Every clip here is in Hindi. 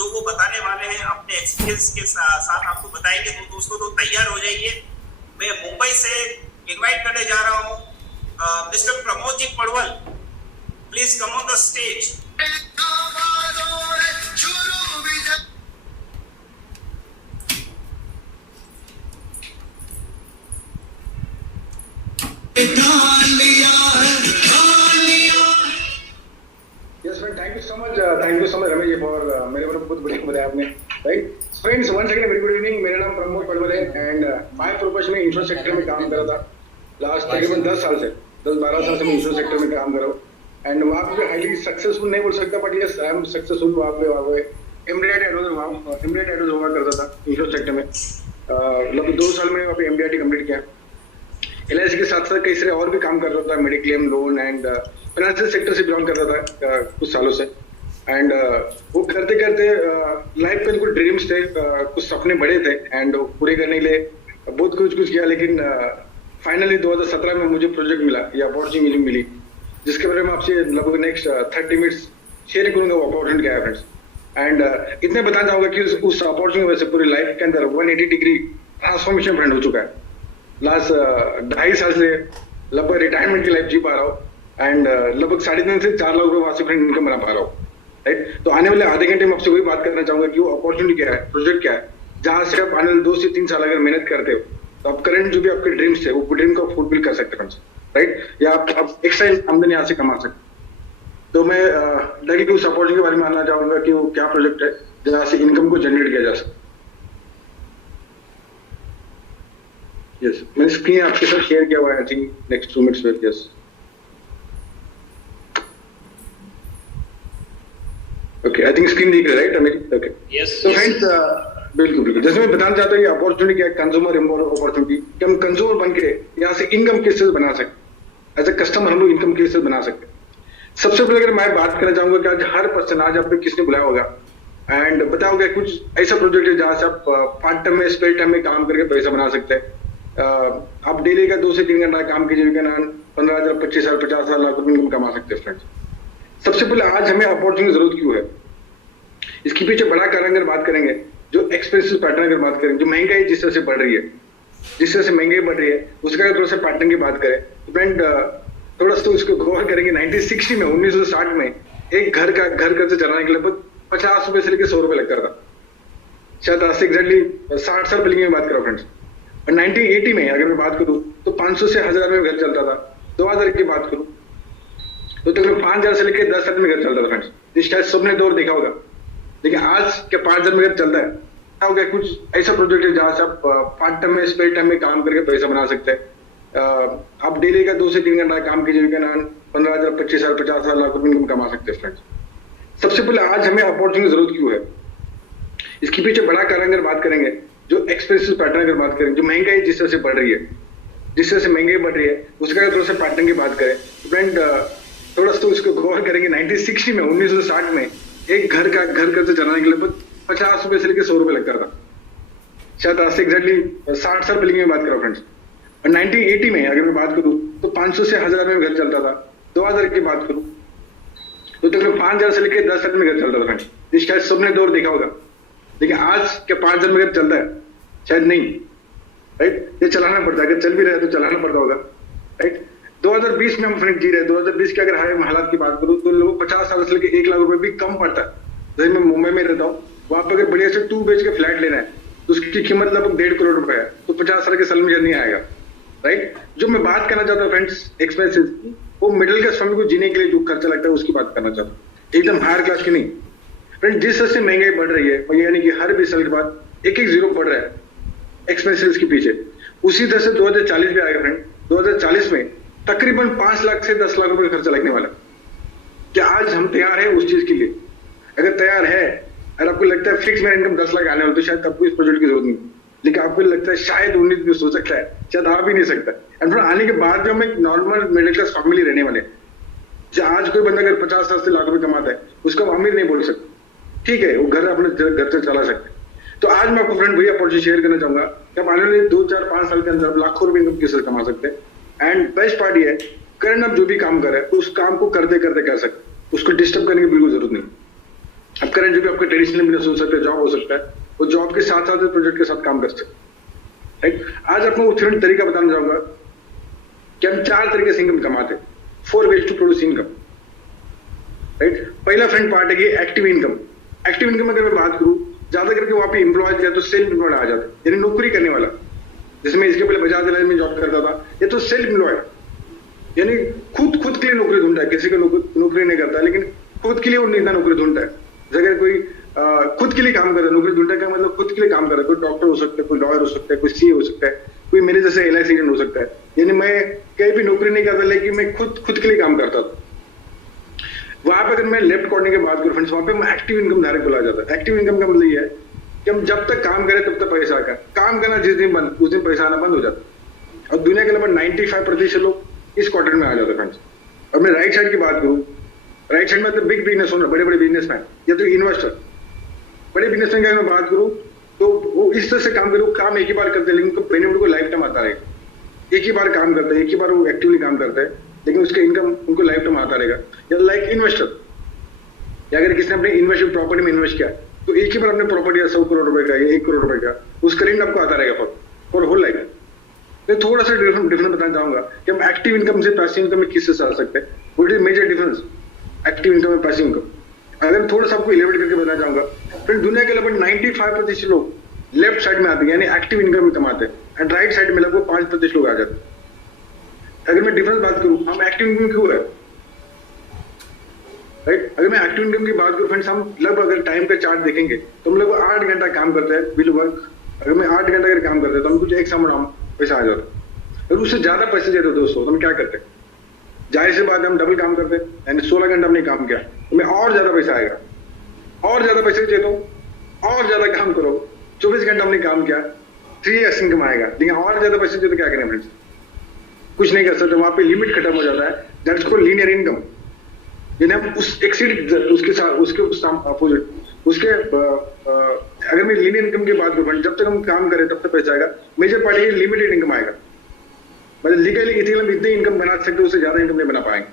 जो वो बताने वाले हैं अपने एक्सपीरियंस के साथ आपको बताएंगे, तो दोस्तों तो तैयार हो जाइए। मैं मुंबई से इनवाइट करने जा रहा हूँ mister Pramod ji Padwal, please come on the stage. Thank you so much, Ramesh ji, for मेरे बारे में बहुत बढ़िया बताया आपने, right. Friends, once again very good evening. मेरा नाम प्रमोद पड़वल है एंड माय प्रोफेशन में इंश्योरेंस सेक्टर में काम कर रहा था लास्ट तकरीबन 10 12 साल से मैं इंश्योरेंस सेक्टर में काम कर रहा हूँ एंड वहाँ पे हाईली सक्सेसफुल नहीं बोल सकता, but yes I am successful. वहाँ पे एमडीआईटी एडवाइजर हुआ करता था इंश्योरेंस सेक्टर में। लगभग 2 साल में वहाँ पे एमडीआईटी कंप्लीट किया। एलआईसी के साथ साथ कई सारे और भी काम कर रहा था, mediclaim, loan and financial sector से बिलोंग करता था कुछ सालों से एंड वो करते करते लाइफ में कुछ ड्रीम्स थे, कुछ सपने बड़े थे एंड पूरे करने के लिए बहुत कुछ किया, लेकिन फाइनली 2017 में मुझे प्रोजेक्ट मिला, ये अपॉर्चुनिटी मिली, जिसके बारे में आपसे लगभग नेक्स्ट 30 मिनट्स शेयर करूंगा। वो अपॉर्चुनिटी क्या है फ्रेंड्स, एंड इतने बताना चाहूंगा कि उस अपॉर्चुनिटी वजह से पूरी लाइफ के अंदर 180 डिग्री ट्रांसफॉर्मेशन फ्रेंड हो चुका है। लास्ट 2.5 साल से लगभग रिटायरमेंट की लाइफ जी पा रहा हूँ एंड लगभग 3.5 से 4 लाख रुपए वहां से फ्रेंड इनकम बना पा रहा हूँ, राइट। तो आने वाले आधे घंटे में आपसे वही बात करना चाहूंगा कि वो अपॉर्चुनिटी क्या है, प्रोजेक्ट क्या है, जहां से आप आने वाले 2 से 3 साल अगर मेहनत करते हो तो आप करंट जो भी आपके ड्रीम्स थे वो ड्रीम को फुलफिल कर सकते हैं, राइट, या आप एक्स्ट्रा आमदनी यहाँ से कमा सकते। तो मैं डायरेक्टली उस अपॉर्चुनिटी के बारे में जानना चाहूंगा कि वो क्या प्रोजेक्ट है जहाँ से इनकम को जनरेट किया जा सकता। यस, मैंने स्क्रीन आपके साथ शेयर किया हुआ है, आई थिंक नेक्स्ट 2 मिनट्स में। Yes, okay, I think screen दिख रहा है, राइट अमित? Okay, yes. तो फ्रेंड्स, बिल्कुल जैसे मैं बताना चाहता हूँ, ये अपॉर्चुनिटी क्या है, कंज्यूमर अपॉर्चुनिटी, कि हम कंज्यूमर बन के यहाँ से इनकम किस से बना सकते, एज ए कस्टमर हम लोग इनकम किस से बना सकते। सबसे पहले अगर मैं बात करना चाहूंगा कि आज हर पर्सन, आज आपने किसने बुलाया होगा एंड बताया होगा कुछ ऐसा प्रोजेक्ट है जहाँ से आप पार्ट टाइम में, स्पेयर टाइम में काम करके पैसा बना सकते हैं। आप डेली का 2 से 3 घंटा काम कीजिए, 15,000, 25,000, 50,000 लाख रुपए इनकम कमा सकते हैं फ्रेंड्स। सबसे पहले आज हमें अपॉर्चुनिटी जरूरत क्यों है, इसके पीछे बड़ा कारण अगर बात करेंगे, जो एक्सपेंसिव पैटर्न अगर बात करें, जो महंगाई जिस तरह से बढ़ रही है, जिस तरह से महंगाई बढ़ रही है, उसका अगर थोड़ा सा पैटर्न की बात करें तो फ्रेंड थोड़ा सा उसको गौर करेंगे। 1960 में, 1960 में एक घर खर्च चलाने के लिए 50 रुपए से लेकर 100 रुपए लगता था। शायद आज से एग्जैक्टली 60 साल पहले की मैं बात कर रहा हूँ फ्रेंड्स। और 1980 में अगर मैं बात करूँ तो 500 से 1000 में घर चलता था। 2000 की बात करूँ तो तकरीबन 5000 से लेकर 10,000 में घर चलता था फ्रेंड्स। इस शायद सबने दौर देखा होगा, लेकिन आज क्या 5000 में घर चलता है? क्या हो गया, कुछ ऐसा प्रोजेक्ट है जहाँ से आप पार्ट टाइम में, स्पेयर टाइम में काम करके पैसा बना सकते हैं। आप डेली का 2 से 3 घंटा काम कीजिए, 15,000, 25,000, 50,000 लाख रुपए इनकम कमा सकते हैं फ्रेंड्स। सबसे पहले आज हमें अपॉर्चुनिटी जरूरत क्यों है, इसके पीछे बड़ा कारण अगर बात करेंगे, जो एक्सपेंसिव पैटर्न अगर बात करें, जो महंगाई जिस तरह से बढ़ रही है, जिस तरह से महंगाई बढ़ रही है, उसका अगर थोड़ा सा पैटर्न की बात करें तो फ्रेंड थोड़ा सा उसको गौर करेंगे। 1960 में, 1960 में एक घर खर्च चलाने के लिए 50 रुपए से लेकर 100 रुपए लगता था। शायद आज से एग्जैक्टली 60 साल पहले की मैं बात कर रहा हूँ फ्रेंड्स। और 1980 में अगर मैं बात करूँ तो 500 से 1000 में घर चलता था। 2000 की बात करूँ तो तकरीबन 5000 से लेकर 10,000 में घर चलता था फ्रेंड्स। इस शायद सबने दौर देखा होगा, लेकिन आज क्या 5000 में घर चलता है? शायद नहीं, राइट। ये चलाना पड़ता है, अगर चल भी रहा है तो चलाना पड़ता होगा, राइट। 2020 में हम फ्रेंड जी रहे हैं। 2020 के अगर हालात की बात करूँ तो लोग 50 साल से लेकर 1 लाख रुपए भी कम पड़ता है। जैसे मैं मुंबई में रहता हूँ, वहां पर अगर बढ़िया से 2 BHK के फ्लैट लेना है तो उसकी कीमत लगभग 1.5 करोड़ रुपए है, तो 50 साल के साल में नहीं आएगा, राइट। जो मैं बात करना चाहता हूँ फ्रेंड्स, एक्सपेंसेस, वो मिडिल क्लास फैमिली को जीने के लिए जो खर्चा लगता है उसकी बात करना चाहता हूँ, एकदम हायर क्लास की नहीं। फ्रेंड जिस तरह से महंगाई बढ़ रही है, यानी कि हर 20 साल के बाद एक जीरो बढ़ रहा है एक्सपेंसेस के पीछे, उसी तरह से 2040 भी आएगा फ्रेंड। 2040 में तकरीबन 5 लाख से 10 लाख रुपए का खर्चा लगने वाला है। क्या आज हम तैयार है उस चीज के लिए? अगर तैयार है, अगर आपको लगता है फिक्स मेरा इनकम 10 लाख आने वाला, तो शायद आपको इस प्रोजेक्ट की जरूरत नहीं। लेकिन आपको लगता है शायद 19 भी सोच सकता है, शायद आ भी नहीं सकता। एंड फिर आने के बाद जो हम एक नॉर्मल मिडिल क्लास फैमिली रहने वाले, आज कोई बंदा अगर 50 से लाख रुपए कमाता है, उसको हम अमीर नहीं बोल सकते, ठीक है, वो घर अपने घर से चला सकते। तो आज मैं आपको फ्रेंड वही अपॉर्चुनिटी शेयर करना चाहूंगा कि आप आने वाले 2, 4, 5 साल के अंदर लाखों रुपए इनकम किस कमा सकते हैं। एंड बेस्ट पार्ट ये है, करंट आप जो भी काम कर रहे हैं उस काम को करते करते कर सकते, उसको डिस्टर्ब करने की बिल्कुल जरूरत नहीं। अब करंट जो भी आपका ट्रेडिशनल बिजनेस हो सकता है, जॉब हो सकता है, वो जॉब के साथ साथ प्रोजेक्ट के साथ काम कर सकते हैं, राइट। आज आपको वो थ्योरी तरीका बताना चाहूंगा कि हम 4 तरीके से इनकम कमाते हैं, 4 ways to produce income, right. पहला फ्रेंड पार्ट है कि एक्टिव इनकम। एक्टिव इनकम अगर मैं बात करूं, ज्यादा करके वहां पे एम्प्लॉय या तो सेल्फ एम्प्लॉयड आ जाता है, यानी नौकरी करने वाला। जैसे मैं इसके पहले बजाज एलायंस में जॉब करता था, ये तो सेल्फ एम्प्लॉयड, यानी खुद के लिए नौकरी ढूंढता है, किसी को नौकरी नहीं करता, लेकिन खुद के लिए वो नेता नौकरी ढूंढता है। अगर कोई खुद के लिए काम कर रहा है, नौकरी ढूंढता है, मतलब खुद के लिए काम कर रहा है। कोई डॉक्टर हो सकता है, कोई लॉयर हो सकता है, कोई सीए हो सकता है, कोई मेरे जैसे एलआईसी एजेंट हो सकता है। यानी मैं कहीं भी नौकरी नहीं करता, लेकिन मैं खुद के लिए काम करता था। वहां पर अगर मैं लेफ्ट कॉर्नर की बात करूं फ्रेंड्स, वहां पे मैं एक्टिव इनकम डायरेक्ट बोला जाता है। एक्टिव इनकम का मतलब ये है कि हम जब तक काम करें तब तक पैसा आकर, काम करना जिस दिन बंद, उस दिन पैसा आना बंद हो जाता है। और दुनिया के लगभग 95% लोग इस क्वार्टर में आ जाते हैं फ्रेंड्स। और मैं राइट साइड की बात करूं, राइट साइड में तो बिग बिजनेस ओनर, बड़े बिजनेसमैन या तो इन्वेस्टर, बड़े बिजनेसमैन की अगर मैं बात करूं तो वो इस तरह से काम करे, काम एक ही बार करते हैं, लेकिन उनको बेनिफिट को लाइफ टाइम आता रहेगा। एक ही बार काम करते हैं, एक ही बार वो एक्टिवली काम करते हैं, लेकिन उसका इनकम उनको लाइफ टाइम आता रहेगा। या लाइक इन्वेस्टर, या अगर किसी ने अपने इन्वेस्टमेंट प्रॉपर्टी में इन्वेस्ट किया, तो एक ही बार अपने प्रॉपर्टी 100 करोड़ रुपए का या 1 करोड़ रुपए का, उसका रेंट आपको आता रहेगा फॉर होल लाइफ। मैं थोड़ा सा डिफरेंस बताना चाहूंगा कि हम एक्टिव इनकम से पैसिव इनकम में किससे से आ सकते हैं। What is major difference active income और पैसिव इनकम। अगर थोड़ा सा आपको इलेबोरेट करके बताना चाहूंगा, फिर दुनिया के लगभग 95% लोग लेफ्ट साइड में आते हैं, यानी एक्टिव इनकम में कमाते हैं, एंड राइट साइड में लगभग 5% लोग आ जाते हैं। अगर मैं डिफरेंस बात करूं, हम एक्टिव इनकम क्यों है, राइट। अगर मैं एक्टिव इनकम की बात करूं फ्रेंड्स, हम लगभग अगर टाइम का चार्ट देखेंगे तो हम लगभग 8 घंटा काम करते हैं विल वर्क। अगर मैं 8 घंटा अगर काम करते हैं तो हम कुछ एक सामान पैसा आ जाता है। अगर उससे ज्यादा पैसे देते दोस्तों तो हम क्या करते हैं, जाहिर सी बात है हम डबल काम करते हैं, यानी 16 घंटा हमने काम किया तो मैं और ज्यादा पैसा आएगा, और ज्यादा पैसे देता हूँ, और ज्यादा काम करो, 24 घंटा हमने काम किया, 3x इनकम आएगा। लेकिन और ज्यादा पैसे देते तो क्या करें फ्रेंड्स, कुछ नहीं कर सकते, वहां पे लिमिट खत्म हो जाता है। That's called linear income. यानी हम उस एक्सीड उसके साथ उसके अपोजिट उसके अगर मैं लीनियर इनकम की बात करूं, जब तक हम काम करें तब तक पैसा आएगा। मेजर पार्ट ये लिमिटेड इनकम आएगा, मतलब लीगली इथिकली हम इतनी इनकम बना सकते, उससे ज्यादा इनकम नहीं बना पाएंगे,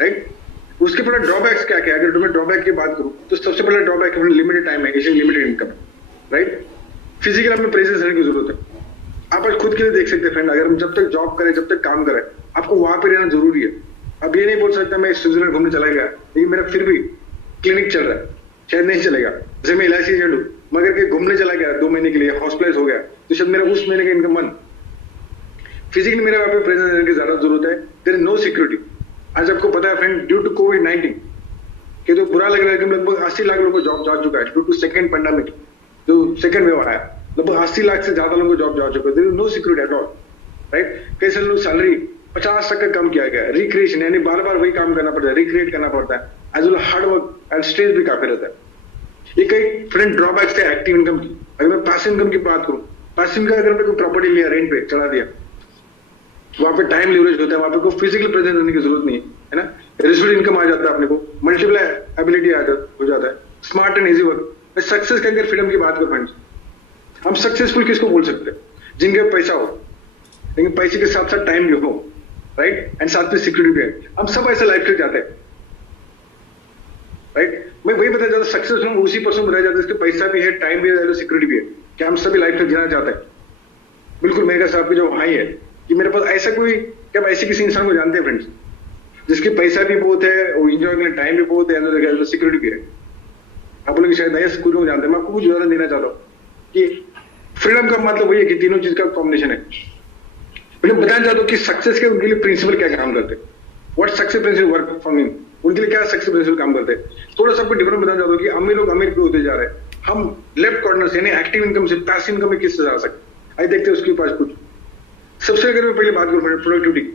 राइट। उसके पहले ड्रॉबैक्स क्या क्या है, अगर मैं ड्रॉबैक की बात करूं तो सबसे पहले ड्रॉबैक है लिमिटेड टाइम है, इसलिए लिमिटेड इनकम है, राइट। फिजिकल हमें प्रेजेंस रहने की जरूरत है। आप आज खुद के लिए देख सकते हैं फ्रेंड, अगर हम जब तक जॉब करें, जब तक काम करें, आपको वहां पे रहना जरूरी है। अब ये नहीं बोल सकता मैं स्विट्जरलैंड घूमने चला गया, लेकिन मेरा फिर भी क्लिनिक चल रहा है, शायद नहीं चलेगा। जैसे मैं एलआईसी एजेंट हूँ, मगर के घूमने चला गया 2 महीने के लिए, हॉस्पिटलाइज हो गया, तो शायद मेरा उस महीने का इनकम बंद। फिजिकली मेरे वहां पे प्रेजेंस रहने की ज्यादा जरूरत है। There is no security. आज आपको पता है फ्रेंड, ड्यू टू कोविड-19 कि तो बुरा लग रहा है कि लगभग 80 लाख लोगों को जॉब जा चुका है ड्यू टू सेकंड पैंडेमिक, जो सेकंड वेव आया, लगभग 80 लाख से ज्यादा लोगों को जॉब जा चुका है। There is no security at all, right. कई सारे लोग सैलरी 50 तक कम किया गया। रिक्रिएशन यानी बार बार वही काम करना पड़ता है, रिक्रिएट करना पड़ता है, as well hard work and stress भी काफी रहता है। ये कई फ्रेंड ड्रॉबैक्स थे एक्टिव इनकम की। अगर मैं पैसिव इनकम की बात करूं, पैसिव का अगर मैं कोई प्रॉपर्टी लिया, रेंट पे चढ़ा दिया, वहां पे टाइम लिवरेज होता है, वहां पे कोई फिजिकल प्रेजेंस रहने की जरूरत नहीं है ना। रेसिडुअल इनकम आ जाता है अपने को, मल्टीपल एबिलिटी हो जाता है, smart and easy work. Success के अगर फ्रीडम की बात करें फ्रेंड्स, हम सक्सेसफुल किसको बोल सकते हैं, जिनके पैसा हो, लेकिन पैसे के साथ साथ टाइम भी हो, राइट, एंड साथ में सिक्योरिटी भी है। हम सब ऐसे लाइफ से जाते हैं, राइट। मैं वही बताया जाता, सक्सेस हम उसी पर्सन बताया जाता है जिसके पैसा भी है, टाइम भी है, सिक्योरिटी भी है। क्या हम सभी लाइफ में जीना चाहते हैं? बिल्कुल। मेरे साथ भी जो हाई है कि मेरे पास ऐसा कोई, क्या ऐसे किसी इंसान को जानते हैं फ्रेंड्स जिसके पैसा भी बहुत है, वो इंजॉय के लिए टाइम भी बहुत है, सिक्योरिटी भी है? आप लोग शायद ऐसे कुछ लोग जानते हैं। मैं आपको कुछ उदाहरण देना चाहता हूँ कि फ्रीडम का मतलब वही है कि तीनों चीज का कॉम्बिनेशन है। मैं बताना चाहता हूँ कि सक्सेस के उनके लिए प्रिंसिपल क्या काम करते हैं, what success principle work for me, उनके लिए क्या सक्सेस प्रिंसिपल काम करते हैं। थोड़ा सा आपको डिफरेंट बताना चाहता हूँ कि अमीर लोग अमीर क्यों होते जा रहे हैं। हम लेफ्ट कॉर्नर से यानी एक्टिव इनकम से पैसिव इनकम में किससे जा सकते हैं, आइए देखते हैं उसके पास कुछ। सबसे अगर मैं पहले बात करूं प्रोडक्टिविटी,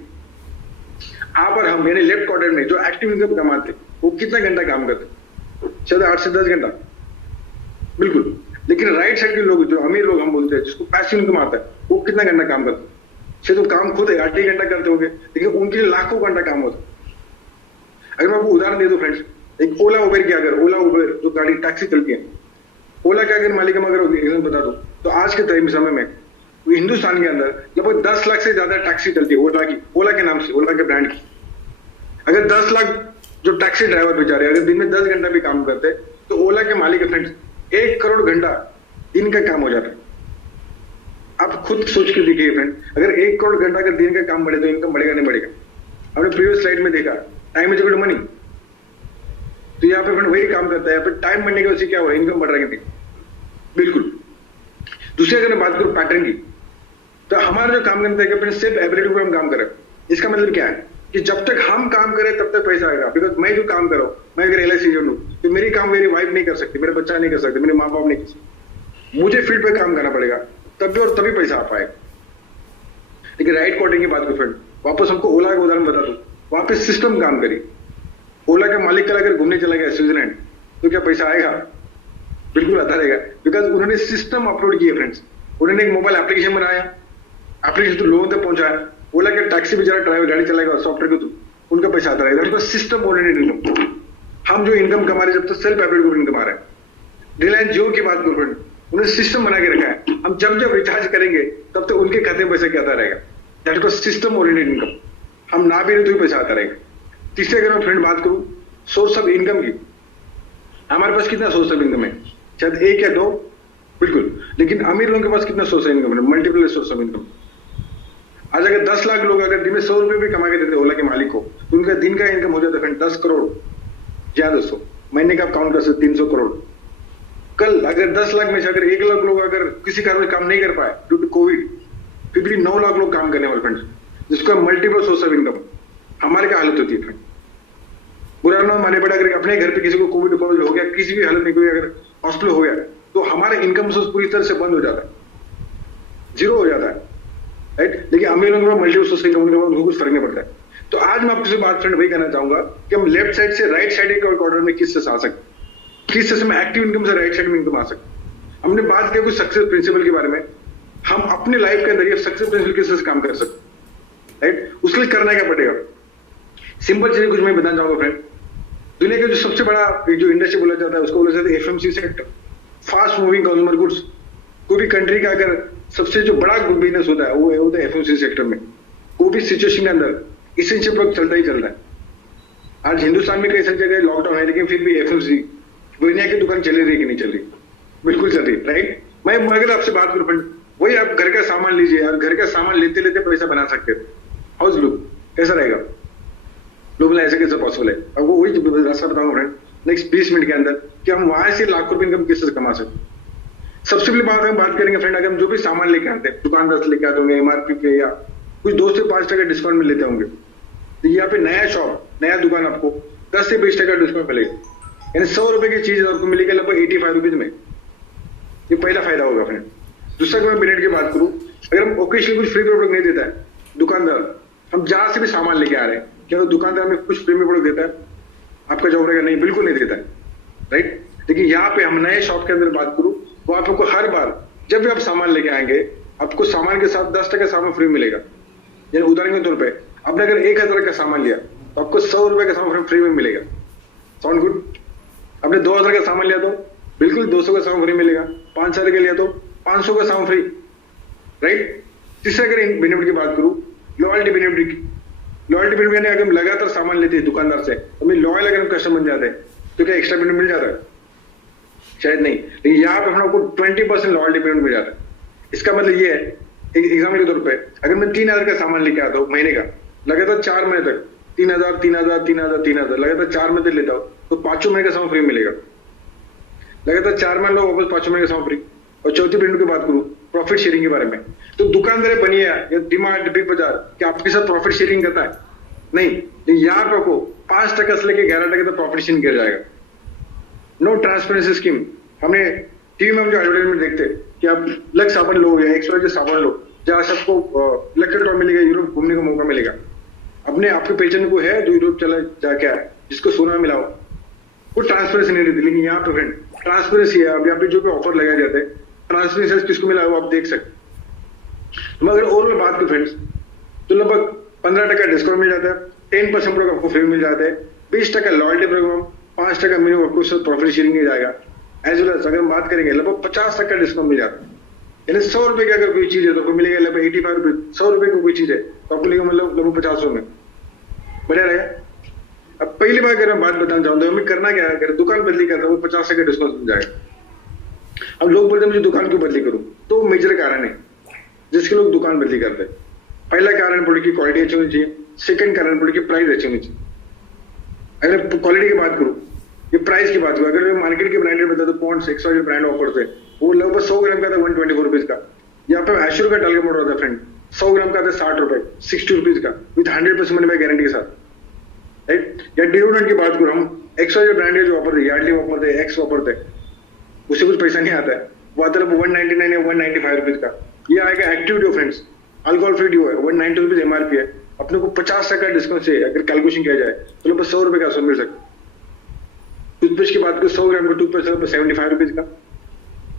आप और हम यानी लेफ्ट क्वाड्रेंट में जो एक्टिव इनकम कमाते वो कितना घंटा काम करते, शायद 8 से 10 घंटा, बिल्कुल। लेकिन राइट साइड के लोग, जो अमीर लोग हम बोलते हैं, जिसको पैसिव इनकम आता है, वो कितना घंटा काम करते, शायद तो काम खुद है 8 घंटा करते होंगे, लेकिन उनके लिए लाखों घंटा काम होता है। अगर मैं आपको उदाहरण दे दूं फ्रेंड्स, एक ओला उबेर की, अगर ओला उबेर जो गाड़ी टैक्सी चलती है, ओला का अगर मालिक अगर बता दो तो आज के समय में हिंदुस्तान के अंदर लगभग 10 लाख से ज्यादा टैक्सी चलती है ओला की, ओला के नाम से, ओला के ब्रांड की। अगर 10 लाख जो टैक्सी ड्राइवर बेचारे अगर दिन में 10 घंटा भी काम करते तो ओला के मालिक है फ्रेंड्स, 1 करोड़ घंटा दिन का काम हो जाता है। आप खुद सोच के देखिए फ्रेंड, अगर 1 करोड़ घंटा अगर दिन का काम बढ़े तो इनकम बढ़ेगा नहीं बढ़ेगा? हमने प्रीवियस स्लाइड में देखा time is equal to money. तो यहाँ पे फ्रेंड वही काम करता है, यहाँ पे टाइम बढ़ने की वजह से क्या हुआ, इनकम बढ़ रहा है। बिल्कुल। दूसरी अगर मैं बात करूं पैटर्न की, तो हमारा जो काम करता है कि अपने सेल्फ एबिलिटी पर हम काम करें। इसका मतलब क्या है कि जब तक हम काम करें तब तक पैसा आएगा। बिकॉज मैं जो काम कर रहा हूं, मैं अगर LIC एजेंट हूं तो मेरी काम मेरी वाइफ नहीं कर सकती, मेरे बच्चा नहीं कर सकते, मेरे माँ बाप नहीं कर सकते। मुझे फील्ड पे काम करना पड़ेगा तभी और तभी पैसा आ पाएगा। लेकिन राइट कोडिंग की बात करूं फ्रेंड, वापस हमको ओला का उदाहरण बता दूं, वहां पे सिस्टम काम करी। ओला का मालिक कल अगर घूमने चला गया स्विट्जरलैंड तो क्या पैसा आएगा? बिल्कुल आता रहेगा। बिकॉज उन्होंने सिस्टम अपलोड किए फ्रेंड्स, उन्होंने एक मोबाइल एप्लीकेशन बनाया, एप्लीकेशन तो लोगों तक पहुंचाया। ओला के टैक्सी में जरा ड्राइवर गाड़ी चलाएगा सॉफ्टवेयर के थ्रू, उनका पैसा आता रहेगा। System oriented income. हम जो इनकम कमा रहे जब तक सेल्फ एबिलिटी इनकम कमा रहे हैं। रिलायंस जियो की बात करो फ्रेंड, उन्होंने सिस्टम बना के रखा है, हम जब जब रिचार्ज करेंगे तब तक उनके खाते में पैसा क्या आता रहेगा। That is system oriented income. हम ना भी रहे तो भी पैसा आता रहेगा। तीसरे अगर मैं फ्रेंड बात करूं सोर्स ऑफ इनकम की, हमारे पास कितना सोर्स ऑफ इनकम है? शायद 1 या 2, बिल्कुल। लेकिन अमीर लोगों के पास कितना सोर्स ऑफ इनकम है? Multiple source of income. आज अगर 10 लाख लोग अगर दिन में 100 रुपए भी कमा के देते ओला के मालिक को, तो उनका दिन का इनकम हो जाता है 10 करोड़ या 200। महीने का आप काउंट कर सकते 300 करोड़। कल अगर 10 लाख में से अगर 1 लाख लोग अगर किसी कारण से काम नहीं कर पाए ड्यू टू कोविड, फिर भी 9 लाख लोग काम करने वाले फ्रेंड्स, जिसका मल्टीपल सोर्स ऑफ इनकम। हमारे क्या हालत होती है फ्रेंड? बुरा ना माने पड़ा, अगर अपने घर पे किसी को कोविड हो गया, किसी भी हालत में कोई अगर हॉस्पिटल हो गया, तो हमारा इनकम सोर्स पूरी तरह से बंद हो जाता है, जीरो हो जाता है, राइट। लेकिन अमीर लोगों को मल्टीपल सोर्स इनकम उनको कुछ फर्क नहीं पड़ता है। तो आज मैं आपसे बात फ्रेंड वही करना चाहूंगा कि हम लेफ्ट साइड से राइट साइड के ऑर्डर में किस से आ सकते, किस से एक्टिव इनकम से राइट साइड में इनकम आ सकते। हमने बात किया कुछ सक्सेस प्रिंसिपल के बारे में, हम अपने लाइफ के अंदर ये सक्सेस प्रिंसिपल किस से काम कर सकते, राइट। उसके लिए करना क्या पड़ेगा? सिंपल चीजें कुछ मैं बताना चाहूंगा फ्रेंड। दुनिया का जो सबसे बड़ा जो इंडस्ट्री बोला जाता है उसको बोला जाता है FMC sector, fast moving consumer goods. कोई भी कंट्री का अगर सबसे जो बड़ा बिजनेस होता है वो होता है FMC सेक्टर में। कोई भी सिचुएशन के अंदर इसेंशियल प्रोडक्ट चलता ही चलता है। आज हिंदुस्तान में कई सारी जगह लॉकडाउन है, लेकिन फिर भी FMC दुनिया की दुकान चल रही है कि नहीं चल रही? बिल्कुल चल रही, राइट। मैं अगर आपसे बात करूं फ्रेंड, वही आप घर का सामान लीजिए यार, घर का सामान लेते लेते पैसा बना सकते हैं। हाउस लुक कैसा रहेगा? लोग बोले ऐसे कैसे पॉसिबल है? आपको वही रास्ता बताऊंगा फ्रेंड नेक्स्ट 20 मिनट के अंदर कि हम वहां से लाखों रुपए इनकम किस तरह कमा सकते। सबसे पहले बात करेंगे फ्रेंड, अगर हम जो भी सामान लेके आते हैं, दुकानदार से लेके आते होंगे MRP पे, या कुछ 2 से 5% डिस्काउंट में लेते होंगे, तो यहाँ पे नया शॉप, नया दुकान आपको 10 से 20% डिस्काउंट मिलेगा। यानी 100 रुपए की चीज आपको मिलेगी लगभग 85 रुपीज में। ये पहला फायदा होगा फ्रेंड। दूसरा अगर मैं बेनिफिट की बात करूं, अगर हम ओकेशनली कुछ फ्री प्रोडक्ट नहीं देता है दुकानदार, हम जहां से भी सामान लेके आ रहे हैं, क्या दुकानदार हमें कुछ फ्री में प्रोडक्ट देता है? आपका जवाब रहेगा नहीं, बिल्कुल नहीं देता है, राइट। लेकिन यहाँ पे हम नए शॉप के अंदर बात करूं, वो आपको हर बार जब भी आप सामान लेके आएंगे, आपको सामान के साथ 10% सामान फ्री मिलेगा। यानी उदाहरण के तौर पे आपने अगर 1000 का सामान लिया तो आपको 100 रुपए का सामान फ्री में मिलेगा। Sound good? आपने 2000 का सामान लिया तो बिल्कुल 200 का सामान फ्री मिलेगा। 5000 का लिया तो 500 का सामान फ्री, राइट। तीसरा अगर बेनिफिट की बात करूं, लॉयल्टी बेनिफिट की। लॉयल्टी बेनिफिट यानी अगर हम लगातार सामान लेते हैं दुकानदार से, तो हमें लॉयल अगर हम कस्टमर बन जाते हैं तो क्या एक्स्ट्रा बेनिफिट मिल जाता है? शायद नहीं। लेकिन यहाँ पे हम आपको 20% लॉयल्टी बेनिफिट मिल जाता है। इसका मतलब ये है, एक एग्जाम्पल के तौर पे अगर मैं 3000 का सामान लेके आता हूँ महीने का, लगातार 4 महीने तक 3000 3000 3000 3000 लगातार 4 महीने लेता हूँ, तो 5 महीने का सामान फ्री मिलेगा। लगातार 4 महीने लो वापस 5 महीने का सामान फ्री। और चौथी बेनिफिट की बात करूं प्रॉफिट शेयरिंग के बारे में, तो दुकानदार बनिए या डिमार्ट बिग बाजार, क्या आपके साथ प्रॉफिट शेयरिंग करता है? नहीं। यहाँ पे आपको 5% से लेकर 11% तक प्रॉफिट शेयरिंग किया जाएगा। No transparency scheme. हमने टीवी में हम जो एडवर्टाइजमेंट देखते हैं कि आप लक्स साबुन लो या XYZ साबुन लो, जहाँ सबको इलेक्ट्रिक टॉय मिलेगा, यूरोप घूमने का मौका मिलेगा। अपने आपके पहचान को है जो यूरोप चला जा क्या है, जिसको सोना मिला हो, वो ट्रांसपेरेंसी नहीं रहती। लेकिन यहाँ पे फ्रेंड ट्रांसपेरेंसी है। अब यहाँ पे जो भी ऑफर लगाए जाते हैं, ट्रांसपेरेंसी किसको मिला वो आप देख सकते। तो अगर ओवरऑल बात करें फ्रेंड्स, तो लगभग 15% डिस्काउंट मिल जाता है, 10% प्रोग्राम आपको फ्री मिल जाता है, 20% लॉयल्टी प्रोग्राम, 5% मिनिमम आपको प्रॉफिट शेयरिंग मिल जाएगा। एज वेल एज अगर हम बात करेंगे लगभग 50% डिस्काउंट मिल जाता है। यानी 100 रुपए की अगर कोई चीज है तो आपको मिलेगा लगभग 85 रुपए। 100 रुपए की कोई चीज है तो आपको मिलेगा मतलब लगभग 50 में। बढ़िया रहेगा। अब पहली बार अगर मैं बात बताना चाहूँ तो हमें करना क्या है, अगर दुकान बदली करता हूँ वो 50 का डिस्काउंट मिल जाएगा। अब लोग बोलते हैं मुझे दुकान क्यों बदली करूँ, तो मेजर कारण है जिसके लोग दुकान बदली करते हैं। पहला कारण प्रोडक्ट की क्वालिटी अच्छी होनी चाहिए, सेकंड कारण प्रोडक्ट की प्राइस अच्छी होनी चाहिए। अगर क्वालिटी की बात करूँ, ये प्राइस की बात करूँ, अगर मार्केट के ब्रांडेड बता दो पॉन्ड्स एक्स्ट्रा ब्रांड ऑफर थे, वो लगभग 100 ग्राम का था 124 रुपीज का। यहाँ पे एश्योर का टारगेट मॉडल होता है फ्रेंड, 100 ग्राम का था 60 रुपए 60 रुपीज का विद 100% मनी बैक गारंटी के साथ, राइट। या डिओड्रेंट की बात करूँ, हम एक्स्ट्रा जो ब्रांडेड जो ऑफर थे, यार्डली ऑफर थे, एक्स ऑफर थे, उससे कुछ पैसा नहीं आता है, वो आता है 199 या 195 रुपीज का। ये आएगा एक्टिव डिओ फ्रेंड्स, अल्कोहल फ्री डिओ है, 190 रुपीज एमआरपी है, अपने को 50 का डिस्काउंट से अगर कैलकुलेशन किया जाए तो लगभग 100 रुपए का ऑफर मिल सकता है। टूथपेस्ट की बात करूँ, 100 ग्राम का टूथपेस्ट लगभग 75 रुपीज का।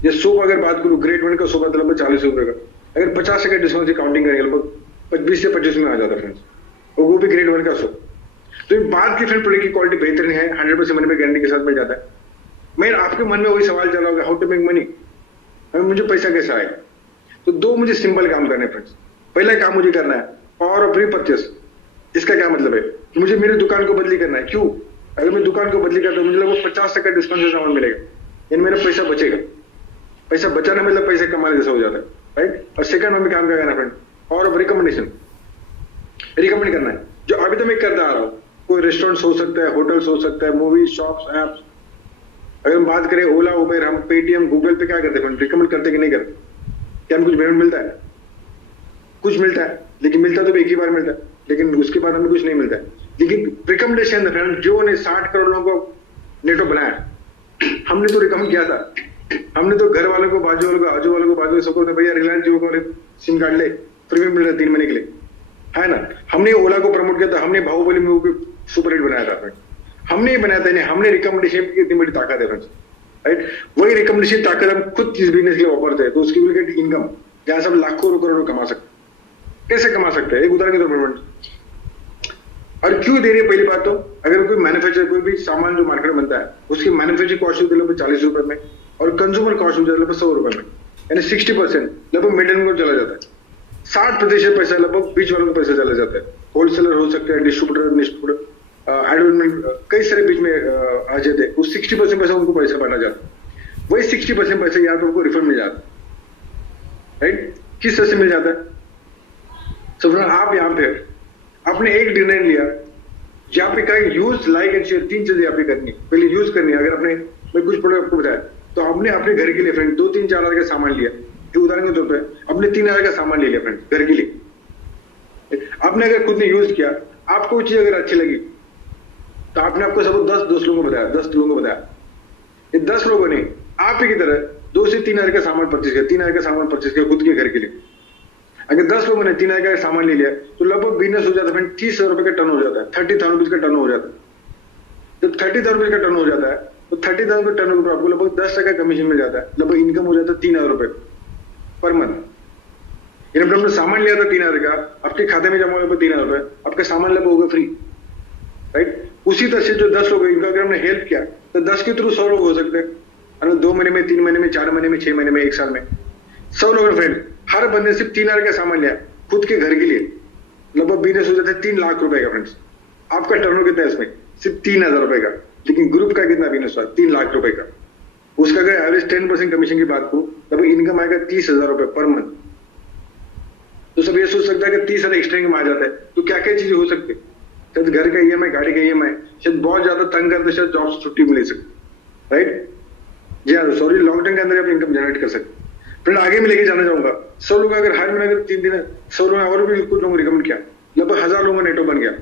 या सोप अगर बात करूँ, ग्रेड 1 का सोप आता है लगभग 40 रुपए का। अगर 50 का डिस्काउंट से काउंटिंग करेंगे लगभग 20 से 25 में आ जाता है फ्रेंड्स, और वो भी ग्रेड 1 का सोप। तो ये बात की फ्रेंड प्रोडक्ट की क्वालिटी बेहतरीन है, 100% मनी बैक गारंटी के साथ मिल जाता है। मैं आपके मन में वही सवाल चल रहा होगा, हाउ टू मेक मनी, मुझे पैसा कैसे आएगा। तो दो मुझे सिंपल काम करने फ्रेंड्स। पहला काम मुझे करना है पावर ऑफ रीपर्चेस। इसका क्या मतलब है कि मुझे मेरी दुकान को बदली करना है। क्यों? अगर मैं दुकान को बदली करता हूँ मुझे लगभग 50 का डिस्काउंट से सामान मिलेगा, यानी मेरा पैसा बचेगा। पैसा बचाना मतलब पैसे कमाने जैसा हो जाता है, राइट। और सेकंड में भी काम क्या करना है friend, power of recommendation. Recommend करना है जो अभी तो मैं करता आ रहा हूँ। कोई रेस्टोरेंट हो सकता है, होटल्स हो सकता है, मूवीज, शॉप्स, एप्स। अगर हम बात करें ओला, उबेर, हम पेटीएम, गूगल पे क्या करते हैं, रिकमेंड करते कि नहीं करते? क्या हम कुछ पेमेंट मिलता है? कुछ मिलता है, लेकिन मिलता तो एक ही बार मिलता है, लेकिन उसके बाद हमें कुछ नहीं मिलता है। लेकिन रिकमेंडेशन फ्रेंड, जो ने 60 करोड़ लोगों को नेटवर्क बनाया, हमने तो रिकमेंड किया था। हमने तो घर वालों को, बाजू वालों को, आजू वालों को, बाजू सबको भैया रिलायंस जियो को सिम कार्ड ले, फ्री में मिल रहा है 3 महीने के लिए, है ना। हमने ओला को प्रमोट किया था, हमने बाहुबली मूवी को सुपर हिट बनाया था फ्रेंड। हमने ही बनाया था, हमने रिकमेंडेशन की इतनी बड़ी ताकत है फ्रेंड्स, राइट। वही रिकमेंडेशन ताकत हम खुद इस बिजनेस के लिए वापरते हैं, तो उसकी विल गेट इनकम, जहां से हम लाखों करोड़ों कमा सकते हैं। कैसे कमा सकते हैं? एक उदाहरण के तौर पर, और क्यों दे रही है? पहली बात तो अगर कोई मैन्युफैक्चर, कोई भी सामान जो मार्केट में बनता है, उसकी मैन्युफैक्चरिंग कॉस्ट होती है लगभग 40 रुपए में, और कंज्यूमर कॉस्ट होती है लगभग 100 रुपए में, यानी 60% लगभग मिडिल को चला जाता है। 60% पैसा लगभग बीच वालों को पैसा चला जाता है। होलसेलर हो सकते हैं, डिस्ट्रीब्यूटर, एडवर्टाइजमेंट, कई सारे बीच में आ जाते हैं। उस 60% पैसा उनको पैसा बना जाता है। वही 60% पैसा यहाँ पे उनको रिफंड मिल जाता है, राइट। किस तरह से मिल जाता है? सब आप यहाँ पे आपने एक निर्णय लिया, यहाँ पे कहा यूज, लाइक एंड शेयर, 3 चीजें यहाँ पे करनी। पहले यूज करनी है। अगर आपने, मैं कुछ प्रोडक्ट आपको बताया, तो आपने अपने घर के लिए फ्रेंड 2-3-4 हजार का सामान लिया, उदाहरण के तौर पे आपने 3 हजार का सामान ले लिया फ्रेंड घर के लिए। आपने अगर खुद ने यूज किया, आपको वो चीज अगर अच्छी लगी, तो आपने आपको सब 10 लोगों को बताया, 10 लोगों को बताया। ये 10 लोगों ने आप ही की तरह 2 से 3 हजार का सामान परचेज किया, 3 हजार का सामान परचेज किया खुद के घर के लिए। अगर 10 लोगों ने 3 हजार का सामान ले लिया, तो लगभग बिजनेस हो जाता है 30,000 रुपए का टर्न हो जाता है, 30,000 रुपीज का टर्न हो जाता है। जब 30,000 रुपए का टर्न हो जाता है, तो 30,000 का टर्न पर आपको लगभग 10% कमीशन मिल जाता है, लगभग इनकम हो जाता है 3,000 रुपए पर मंथ। यानी आपने सामान लिया था 3,000 का, आपके खाते में जमा हुआ 3,000 रुपए, आपका सामान लगभग होगा फ्री, राइट। उसी तरह से जो 10 लोग हैं, इनका अगर हमने हेल्प किया, तो 10 के थ्रू 100 लोग हो सकते हैं। 2 महीने में, 3 महीने में, 4 महीने में, 6 महीने में, 1 साल में 100 लोगों ने फ्रेंड, हर बंदे सिर्फ 3 हजार का सामान लिया खुद के घर के लिए, लगभग बिजनेस हो जाता है 3 लाख रुपए का फ्रेंड्स। आपका टर्नओवर कितना है इसमें? सिर्फ 3,000 रुपए का, लेकिन ग्रुप का कितना बिजनेस हुआ? 3 लाख रुपए का। उसका अगर एवरेज 10% कमीशन की बात करूं, तब इनकम आएगा 30,000 रुपए पर मंथ। तो सब ये सोच सकता है कि 30,000 एक्स्ट्रा इनकम आ जाता है, तो क्या क्या चीजें हो सकती है? शायद घर का EMI, गाड़ी का EMI, शायद बहुत ज्यादा तंग करते, शायद जॉब से छुट्टी मिल सकती, राइट। जी हाँ, सॉरी, लॉन्ग टर्म के अंदर आप इनकम जनरेट कर सकते। फ्रेंड आगे मैं लेके जाना चाहूंगा, 100 लोग अगर हर महीने 3 दिन 100 लोगों ने और भी कुछ लोगों रिकमेंड किया, लगभग 1000 लोगों का नेटवर्क बन गया।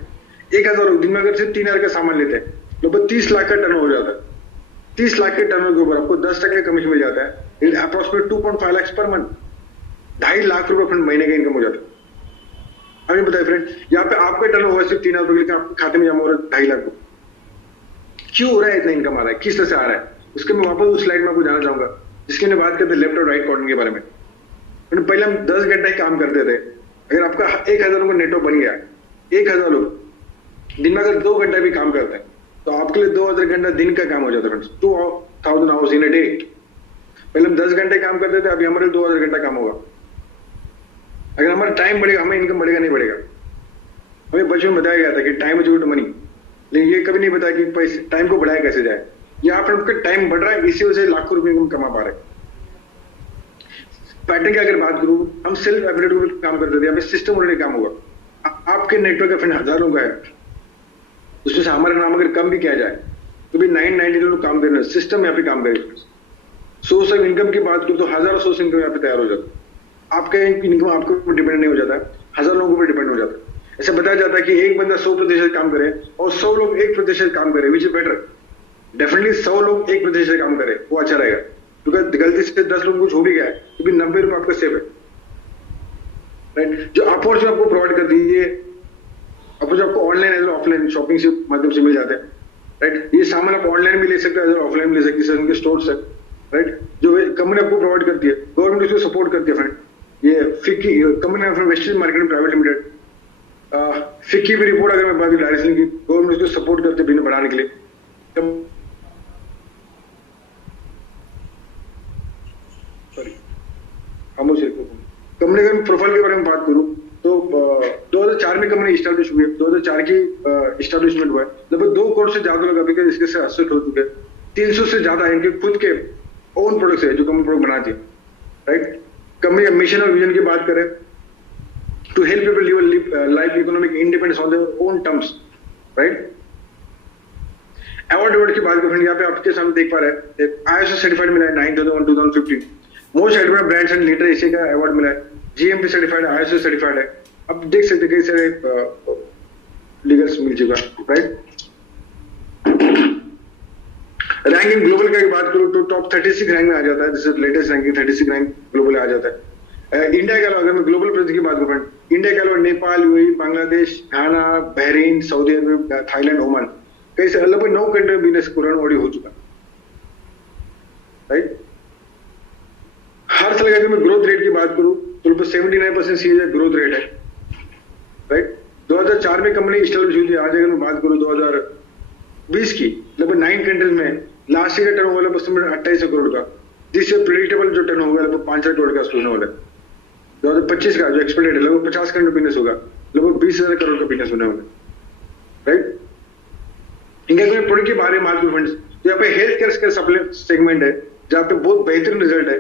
1000 लोग दिन में अगर सिर्फ 3 हजार का सामान लेते हैं, लगभग 30 लाख का टर्न हो जाता है। 30 लाख के टर्न के ऊपर आपको 10% कमीशन मिल जाता है, approximate 2.5 lakh per month, 2.5 lakh रुपए फ्रेंड महीने का इनकम हो जाता है। अभी बताइए फ्रेंड, यहाँ पे आपका टर्न हुआ सिर्फ 3,000 रुपए, लेकिन आपके खाते में जमा हो रहा है 2.5 लाख। क्यों हो रहा है? इतना इनकम आ रहा है, किस तरह से आ रहा है? उसके मैं वापस उस स्लाइड में आपको जाना चाहूंगा, जिसके हमने बात करते हैं लेफ्ट और राइट क्वाड्रेंट के बारे में। पहले हम 10 घंटा ही काम करते थे। अगर आपका 1,000 लोगों का नेटवर्क बन गया, 1,000 लोग दिन में अगर 2 घंटा भी काम करते हैं, तो आपके लिए 2,000 घंटा दिन का काम हो जाता है friends, 2,000 hours in a day. पहले हम 10 घंटे काम करते थे, अभी हमारे 2,000 घंटा काम होगा। अगर हमारा टाइम बढ़ेगा, हमें इनकम बढ़ेगा नहीं बढ़ेगा? हमें बचपन में बताया गया था कि time is equal to money, लेकिन ये कभी नहीं बताया कि पैसे टाइम को बढ़ाया कैसे जाए। यहाँ पर आपका टाइम बढ़ रहा है, इसी वजह से लाखों रुपए हम कमा पा रहे हैं। पैटर्न की अगर बात करूं, हम सेल्फ एफिलिएट पे काम करते थे, अभी सिस्टम ऑलरेडी काम होगा। आपके नेटवर्क का फ्रेंड हजारों का है, उसमें से हमारा नाम अगर कम भी किया जाए तो भी 990 लोग काम कर रहे हैं, सिस्टम यहाँ पे काम कर रहे हैं। सोर्स ऑफ इनकम की बात करूं तो हजारों सोर्स इनकम यहाँ पे तैयार हो जाता है। आपका इनकम आपके ऊपर डिपेंड नहीं हो जाता है, हजार लोगों पर डिपेंड हो जाता है। ऐसा बताया जाता है कि एक बंदा 100% काम करे और 100 लोग 1% काम करे, विच इज बेटर। डेफिनेटली 100 लोग 1% काम करे, वो अच्छा रहेगा, क्योंकि गलती से 10 लोगों को छो भी गया है तो भी 90 रुपए आपका सेव है, राइट। जो अपॉर्चुनिटी आपको प्रोवाइड कर दी, ये अपॉर्चुनिटी आपको ऑनलाइन एज ऑफलाइन शॉपिंग से माध्यम से मिल जाते हैं, राइट। ये सामान आप ऑनलाइन भी ले सकते हैं, ऑफलाइन भी ले सकते हैं, उनके स्टोर से, राइट। जो कंपनी आपको प्रोवाइड करती है, गवर्नमेंट उसको सपोर्ट करती है फ्रेंड। ये FICCI company from western market private limited, FICCI की रिपोर्ट अगर मैं बात करूं डायरेक्टली की, गवर्नमेंट उसको सपोर्ट करते हैं बिजनेस बढ़ाने के लिए। कंपनी अगर प्रोफाइल के बारे में बात करूं तो 2004 में कंपनी स्टैब्लिश हुई है, 2004 की स्टैब्लिशमेंट हुआ है। लगभग 2 करोड़ से ज्यादा लोग अभी तक इसके से एसोसिएट हो चुके हैं। 300 से ज्यादा इनके खुद के ओन प्रोडक्ट्स है जो कंपनी प्रोडक्ट बनाती है, राइट। कंपनी मिशन और विजन की बात करें, to help people live life economic independence on their own terms, right. Award की बात करें, यहाँ पे आपके सामने देख पा रहे हैं, ISO सर्टिफाइड मिला है 9/2015, most advance brands and leader Asia का अवार्ड मिला है, GMP सर्टिफाइड है, ISO सर्टिफाइड है। अब देख सकते कई सारे लीगल्स मिल चुका, राइट। रैंकिंग ग्लोबल की बात करूं तो टॉप 36 रैंक में आ जाता है, this is latest ranking, 36 rank global आ जाता है। इंडिया के अलावा अगर मैं ग्लोबल प्रेजेंस की बात करूं, इंडिया के अलावा नेपाल, यूएई, बांग्लादेश, घाना, बहरीन, सऊदी अरब, थाईलैंड, ओमान, कई से लगभग 9 कंट्री बिजनेस कोरोना ऑडियो हो चुका, राइट। हर साल अगर मैं ग्रोथ रेट की बात करूं तो लगभग 79% सीएजीआर ग्रोथ रेट है, राइट। 2004 में कंपनी स्टैब्लिश हुई थी। आज अगर मैं बात करूं 2020 की, लगभग 9 कंट्रीज में लास्ट ईयर का टर्न ओवर 28 करोड़ का, जिससे प्रेडिक्टेबल जो टर्न होगा लगभग 5 करोड़ का होने वाला है। 2025 का जो एक्सपेक्टेड है लगभग 50 करोड़ बिजनेस होगा, लगभग 20,000 करोड़ का बिजनेस होने वाला है, राइट। इनके प्रोडक्ट के बारे में बात करूं फ्रेंड्स, तो यहाँ पे हेल्थ केयर का सप्लीमेंट सेगमेंट है जहाँ पे बहुत बेहतरीन रिजल्ट है,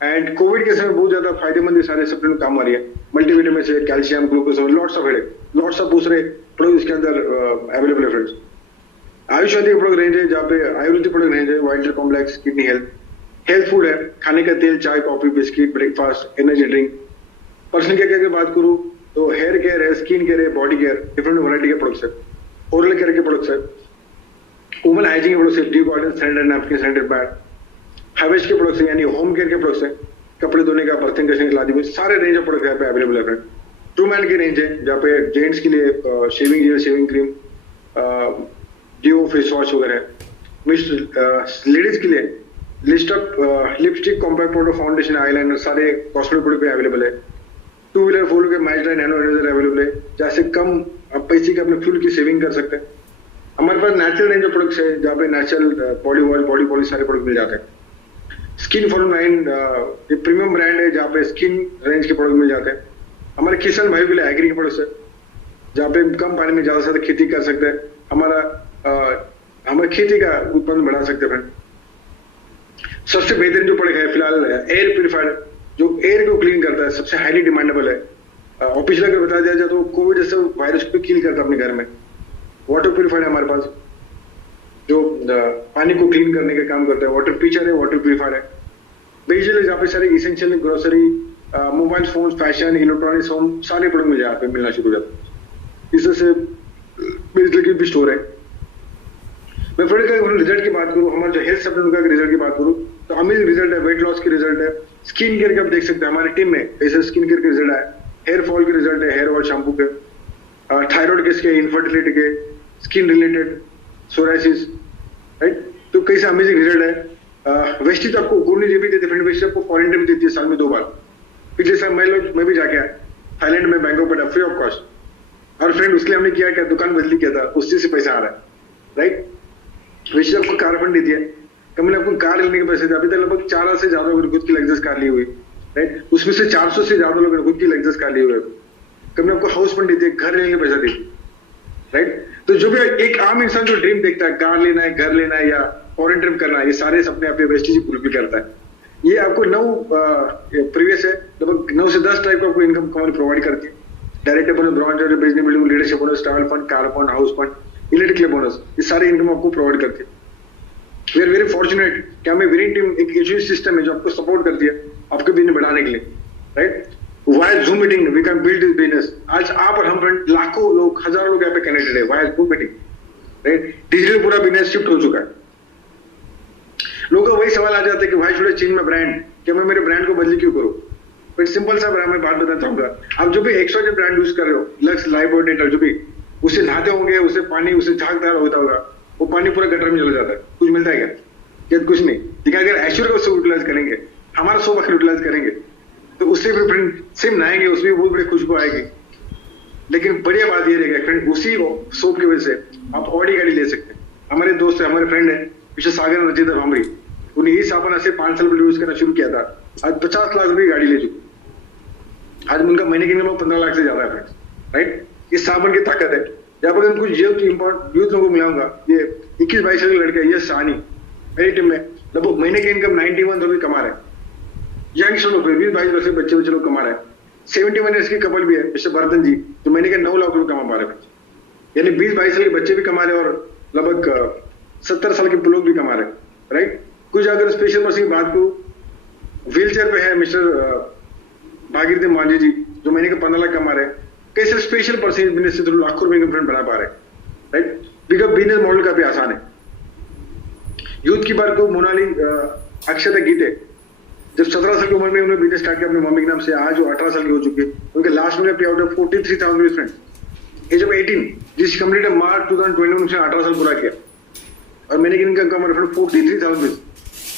एंड कोविड के समय बहुत ज्यादा फायदेमंद ये सारे सप्लीमेंट काम आ रही है। मल्टीविटामिन से कैल्शियम, ग्लूकोज, लॉट्स ऑफ दूसरे प्रोडक्ट इसके अंदर अवेलेबल है फ्रेंड्स। आयुष के प्रोडक्ट रेंज है जहाँ पे आयुर्वेदिक प्रोडक्ट रेंज है, wild complex, kidney health food है, खाने का तेल, चाय, coffee, biscuit, breakfast, energy drink. Personal care की बात करूँ तो हेयर केयर है, स्किन केयर है, बॉडी केयर, डिफरेंट वैरायटी के प्रोडक्ट्स है, ओरल केयर के प्रोडक्ट्स है, वुमन हाइजीन के प्रोडक्ट्स है, D garden, sanitary napkin, sanitary pad, harvest के प्रोडक्ट्स है, यानी होम केयर के प्रोडक्ट्स है, कपड़े धोने का, बर्तन घसने के आदि सारे रेंज ऑफ प्रोडक्ट यहाँ पे अवेलेबल है फ्रेंड। ट्रू मैन की रेंज है जहाँ पे जेंट्स के लिए शेविंग जेल, शेविंग क्रीम, डिओ, फेस वॉश वगैरह। लेडीज के लिए lipstick, compact powder, foundation, eyeliner, सारे कॉस्मेटिक प्रोडक्ट पे अवेलेबल है। 2 व्हीलर 4 व्हीलर के मैजरा, नैनो एनर्जर अवेलेबल है, जैसे कम पैसे के अपने फ्यूल की सेविंग कर सकते हैं। हमारे पास नेचुरल रेंज ऑफ प्रोडक्ट्स है जहाँ पे natural body oil, body polish सारे प्रोडक्ट मिल जाते हैं। स्किन फॉर्म 9 ये प्रीमियम ब्रांड है जहाँ पे स्किन रेंज के प्रोडक्ट मिल जाते हैं। हमारे किसान भाई के लिए एग्री के प्रोडक्ट्स है जहाँ पे कम पानी में ज्यादा से ज्यादा खेती कर सकते हैं, हमारे खेती का उत्पादन बढ़ा सकते हैं। सबसे बेहतरीन जो प्रोडक्ट है फिलहाल एयर प्यूरिफायर, जो एयर को क्लीन करता है, सबसे हाईली डिमांडेबल है। ऑफिशियल अगर बताया जाए तो कोविड जैसे वायरस को किल करता है अपने घर में। वाटर प्यूरिफायर है हमारे पास जो पानी को क्लीन करने का काम करता है। वाटर पिचर है, वाटर प्यूरिफायर है। बेसिकली यहाँ पे सारे essential grocery, mobile phone, fashion, electronics, home सारे प्रोडक्ट मिल जाते हैं, मिलना शुरू हो जाते हैं। इससे बेसिकली भी स्टोर है। मैं प्रोडक्ट का रिजल्ट की बात करूँ, हमारे जो हेल्थ सप्लीमेंट का रिजल्ट की बात करूँ तो अमेजिंग रिजल्ट है। वेट लॉस के रिजल्ट है, स्किन केयर के आप देख सकते हैं हमारी टीम में ऐसे स्किन केयर के रिजल्ट है, हेयर फॉल के रिजल्ट है, हेयर वॉश शैम्पू के, थायराइड के, इनफर्टिलिटी के, स्किन रिलेटेड, सोराइसिस, राइट। तो कई से अमेजिंग रिजल्ट है। वेस्टेज आपको गोल्डन भी देती है, वेस्टेज आपको क्वारंटाइन भी देती है साल में 2 बार। पिछले साल मैं भी जाके आया थाईलैंड में, बैंकॉक पर, फ्री ऑफ कॉस्ट। और फ्रेंड उसके लिए हमने किया क्या, दुकान बदली किया था, उससे से पैसा आ रहा है, राइट। वेस्टेज आपको कार फंड देती है, कंपनी आपको कार लेने के पैसे थे। अभी तक लगभग 4 से ज्यादा लोगों ने खुद की लग्जस कार ली हुई, राइट। उसमें से 400 से ज्यादा लोगों ने खुद की लग्जस कार ली हुई। कंपनी आपको हाउस फंड देती है, घर लेने के पैसा देती है, राइट। तो जो भी एक आम इंसान जो ड्रीम देखता है, कार लेना है, घर लेना है या फॉरेन ट्रिप करना है, ये सारे सपने अपने वेस्टी जी फुलफिल करता है। ये आपको 9 प्रीवियस है, लगभग 9 से 10 टाइप का आपको इनकम कंपनी प्रोवाइड करती है। Direct bonus, bronze business building, leadership bonus, travel fund, car fund, house fund, electrical bonus, ये सारे इनकम आपको प्रोवाइड करती है। वी आर वेरी फॉर्चुनेट कि हमें विनिंग टीम एक एजुकेशन सिस्टम है जो आपको सपोर्ट करती है आपके बिजनेस बढ़ाने के लिए, right. Via Zoom meeting we can build this business. आज आप और हम फ्रेंड लाखों लोग, हजारों लोग यहाँ पे कनेक्टेड है via Zoom meeting, right. Digital पूरा बिजनेस शिफ्ट हो चुका है। लोगों का वही सवाल आ जाता है कि why should I change my brand, कि मैं मेरे ब्रांड को बदली क्यों करूं। बट सिंपल सा मैं बात बताना चाहूंगा, आप जो भी XYZ ब्रांड यूज कर रहे हो, लक्स, लाइफ और डेंटल, जो भी, उसे नहाते होंगे, उसे पानी, उसे झागदार होता होगा, वो पानी पूरा गटर में चला जाता है, कुछ मिलता है क्या? कुछ नहीं। लेकिन अगर ऐश्वर्य को यूटिलाइज करेंगे, हमारा सोप अगर यूटिलाइज करेंगे, तो उससे भी फ्रेंड सेम नहाएंगे, उसमें बहुत बड़ी खुशबू आएगी। लेकिन बढ़िया बात ये रहेगा फ्रेंड, उसी सोप की वजह से आप ऑडी गाड़ी ले सकते हैं। हमारे दोस्त है, हमारे फ्रेंड है विशेष सागर रचित भामरी, उन्हें यही साबुन ऐसे 5 साल पहले यूज करना शुरू किया था, आज 50 लाख रुपए की गाड़ी ले चुके। आज उनका महीने की इनकम 15 लाख से ज्यादा है फ्रेंड्स, राइट। इस साबुन की ताकत है। जब अगर कुछ यूथ लोगों को मिलाऊंगा, ये 21-22 साल के लड़के, ये सानी मेरी टीम में लगभग महीने की इनकम 91 रुपए कमा रहे हैं। यंगस्टर लोग 20-22 वर्ष के बच्चे लोग कमा रहे हैं। 71 ईयर्स की कपल भी है मिस्टर बर्तन जी, जो महीने के 9 लाख रुपए कमा पा रहे हैं, यानी 20-22 साल के बच्चे भी कमा रहे हैं और लगभग 70 साल के लोग भी कमा रहे हैं, राइट। कुछ अगर स्पेशल पर्सन की बात करूं, व्हील चेयर पे है मिस्टर भागीरथी मांझी जी, जो महीने के 15 लाख कमा रहे हैं। कैसे स्पेशल पर्सन बिजनेस से लाखों रुपए का बना पा रहे हैं, राइट। बिकॉज बिजनेस मॉडल काफी आसान है। यूथ की बात को, मोनाली, अक्षता, गीते, जब 17 साल की उम्र में उन्होंने बिजनेस स्टार्ट किया अपने मम्मी के नाम से, आज वो 18 साल की हो चुकी है। उनके लास्ट में पे out of 43,000 friend, age of 18, जिस कंप्लीट मार्च 2021 में 18 साल पूरा किया, और मैंने इनकम कमा 43,000।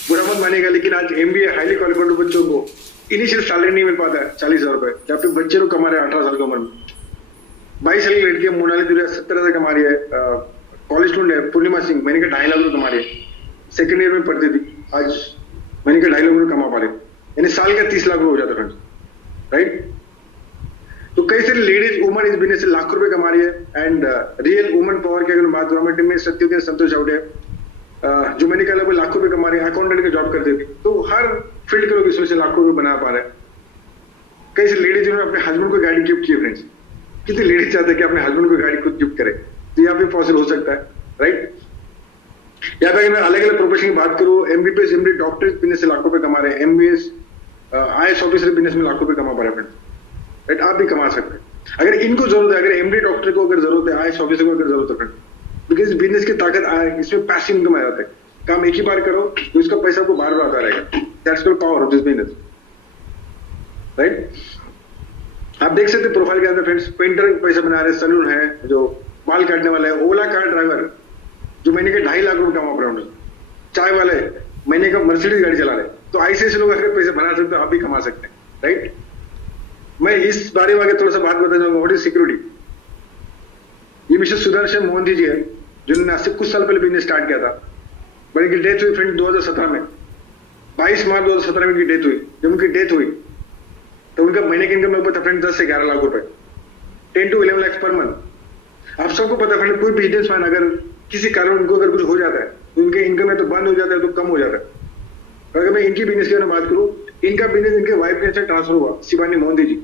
बुरा मत मानेगा, लेकिन आज MBA हाईली क्वालिफाइड बच्चों को इनिशियल सैलरी नहीं मिल पाता है 40,000 रुपए, जब तक बच्चे लोग कमा रहे हैं 18 साल की उम्र में। 22 साल की लड़की है मोनाली दुरिया, 70,000 कमा रही है। कॉलेज स्टूडेंट है पूर्णिमा सिंह, महीने का 2.5 लाख रुपए कमा रही है। सेकंड ईयर में पढ़ती थी, आज महीने का 2.5 लाख रुपए कमा पा रहे, यानी साल का 30 लाख रुपए हो जाता है फ्रेंड्स, राइट। तो कई सारी लेडीज वुमन इस बिजनेस से लाख रुपए कमा रही है। एंड रियल वुमन पावर की अगर बात करूं, हमारी टीम में सत्योदय संतोष चावड़े, जो मैंने कहा लगभग लाखों रुपए कमा रहे हैं, अकाउंटेंट का जॉब करते थे। तो हर फील्ड के लोग इसमें से लाखों रुपए बना पा रहे हैं। कई सारी लेडीज जिन्होंने अपने हस्बैंड को गाड़ी गिफ्ट की फ्रेंड्स, कितनी लेडीज चाहते हैं कि अपने हस्बैंड को गाड़ी खुद गिफ्ट करे, तो यहाँ पे पॉसिबल हो सकता है, राइट। यहाँ पे अगर मैं अलग अलग प्रोफेशन की बात करूं, MBBS, MD डॉक्टर बिजनेस से लाखों रुपए कमा रहे हैं, MBS IAS ऑफिसर बिजनेस में लाखों रुपए कमा पा रहे हैं, राइट। आप भी कमा सकते हैं अगर इनको जरूरत है, अगर MD डॉक्टर को अगर जरूरत है, IAS ऑफिसर को अगर जरूरत है, बिकॉज बिजनेस की ताकत इसमें पैसिव इनकम आ जाता है। काम एक ही बार करो तो इसका पैसा आपको बार बार आता रहेगा। That's the power of this business, right. आप देख सकते हैं प्रोफाइल के अंदर फ्रेंड्स, पेंटर पैसा बना रहे, सलून है, जो बाल काटने वाला है, ओला कार ड्राइवर जो महीने के 2.5 लाख रुपए कमा पा रहे हैं, चाय वाले महीने का मर्सिडीज गाड़ी चला रहे। तो ऐसे लोग अगर पैसे बना सकते हो, आप भी कमा सकते हैं, राइट। मैं इस बारे में आगे थोड़ा सा बात बताना चाहूंगा, व्हाट इज सिक्योरिटी। ये मिस्टर सुदर्शन मोहंती जी है, जिन्होंने आज से कुछ साल पहले बिजनेस स्टार्ट किया था, बट इनकी डेथ हुई फ्रेंड 2017 में, 22 मार्च 2017 में इनकी डेथ हुई। जब उनकी डेथ हुई तो उनका महीने की इनकम ऊपर था फ्रेंड 10 से 11 लाख रुपए, 10 to 11 लाख पर मंथ। आप सबको पता फ्रेंड, कोई बिजनेसमैन अगर किसी कारण उनको अगर कुछ हो जाता है तो उनके इनकम में तो बंद हो जाता है, तो कम हो जाता है। अगर मैं इनकी बिजनेस की बात करूं, इनका बिजनेस इनके वाइफ के से ट्रांसफर हुआ, शिवानी मोहंती जी।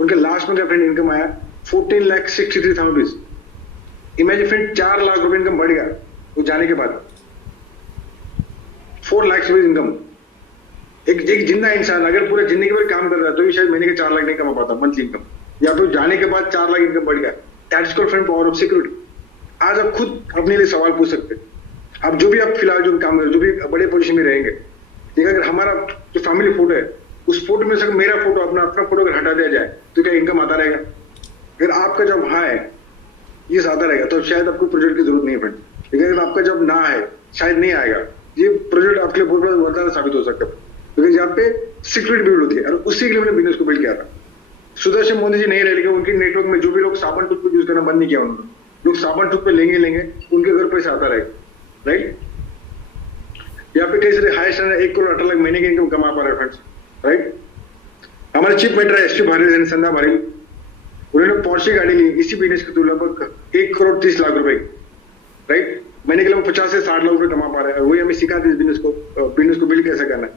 उनके लास्ट में फ्रेंड इनकम आया 14,63,000 रुपीज। इमेजिन फ्रेंड 4 लाख रुपए इनकम बढ़ गया वो जाने के बाद, 4 लाख रुपीज इनकम। एक जिंदा इंसान अगर पूरा जिंदगी भर काम कर रहा है तो भी शायद महीने के 4 लाख नहीं कमा पाता मंथली इनकम, या फिर जाने के बाद 4 लाख इनकम बढ़ गया। That's called friend power of security. आज आप खुद अपने लिए सवाल पूछ सकते हैं, आप जो भी आप फिलहाल जो काम कर रहे, जो भी बड़े पोजीशन में रहेंगे, ठीक है, अगर हमारा जो फैमिली फोटो है उस फोटो में से मेरा फोटो अपना फोटो अगर हटा दिया जाए तो क्या इनकम आता रहेगा? अगर आपका जब हाँ है ये ज्यादा रहेगा तो शायद आपको प्रोजेक्ट की जरूरत नहीं है फ्रेंड। लेकिन अगर आपका जब ना है शायद नहीं आएगा, ये प्रोजेक्ट आपके लिए बहुत बड़ा वरदान साबित हो सकता है, क्योंकि यहाँ पे सिक्योरिटी बिल्ड होती है और उसी के लिए मैंने बिजनेस को बिल्ड किया था। सुदर्शन मोदी जी नहीं रहे, लेकिन उनके नेटवर्क में जो भी लोग साबुन टूथ पे यूज करना बंद नहीं किया उन्होंने। लोग साबुन टूथ पे लेंगे उनके घर पैसे आता रहेगा, राइट। यहाँ पे कई सारे हाई स्टैंडर्ड 1 करोड़ 18 लाख महीने की इनकम कमा पा रहे फ्रेंड्स, राइट। हमारे चीफ मेंटर है ST भारी संध्या भारी, उन्होंने पोर्शे गाड़ी ली इसी बिजनेस के थ्रू लगभग 1,30,00,000 रुपए, राइट। महीने के लिए 50 से 60 लाख रुपए कमा पा रहे हैं। वही हमें सिखाते इस बिजनेस को बिल्ड कैसे करना है,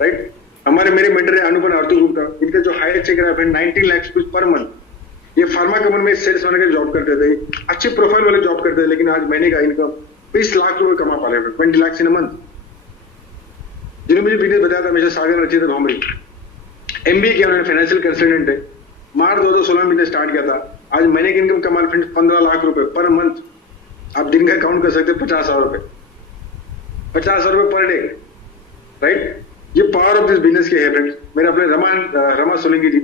राइट। हमारे मेरे मेंटर है अनुपम आरती गुप्ता, इनका जो हाईएस्ट चेक रहा है 19 लाख रुपीज पर मंथ। ये फार्मा कंपनी में सेल्स मैनेजर जॉब करते थे, अच्छे प्रोफाइल वाले जॉब करते थे, लेकिन आज महीने का इनकम 20 लाख रुपए कमा पा रहे हैं, 20 लाख इन अ मंथ। जिन्होंने मुझे बिजनेस बताया था हमेशा सागर रचित भौमरी, एमबीए किया उन्होंने, फाइनेंशियल कंसल्टेंट है। मार्च 2016 में बिजनेस स्टार्ट किया था, आज महीने की इनकम कमा रहे हैं 15 लाख रुपए पर मंथ। आप दिन का काउंट कर सकते हैं, 50,000 रुपए, 50,000 रुपए पर डे, राइट। ये पावर ऑफ दिस बिजनेस के है फ्रेंड्स। मेरे अपने रमा सोलंकी जी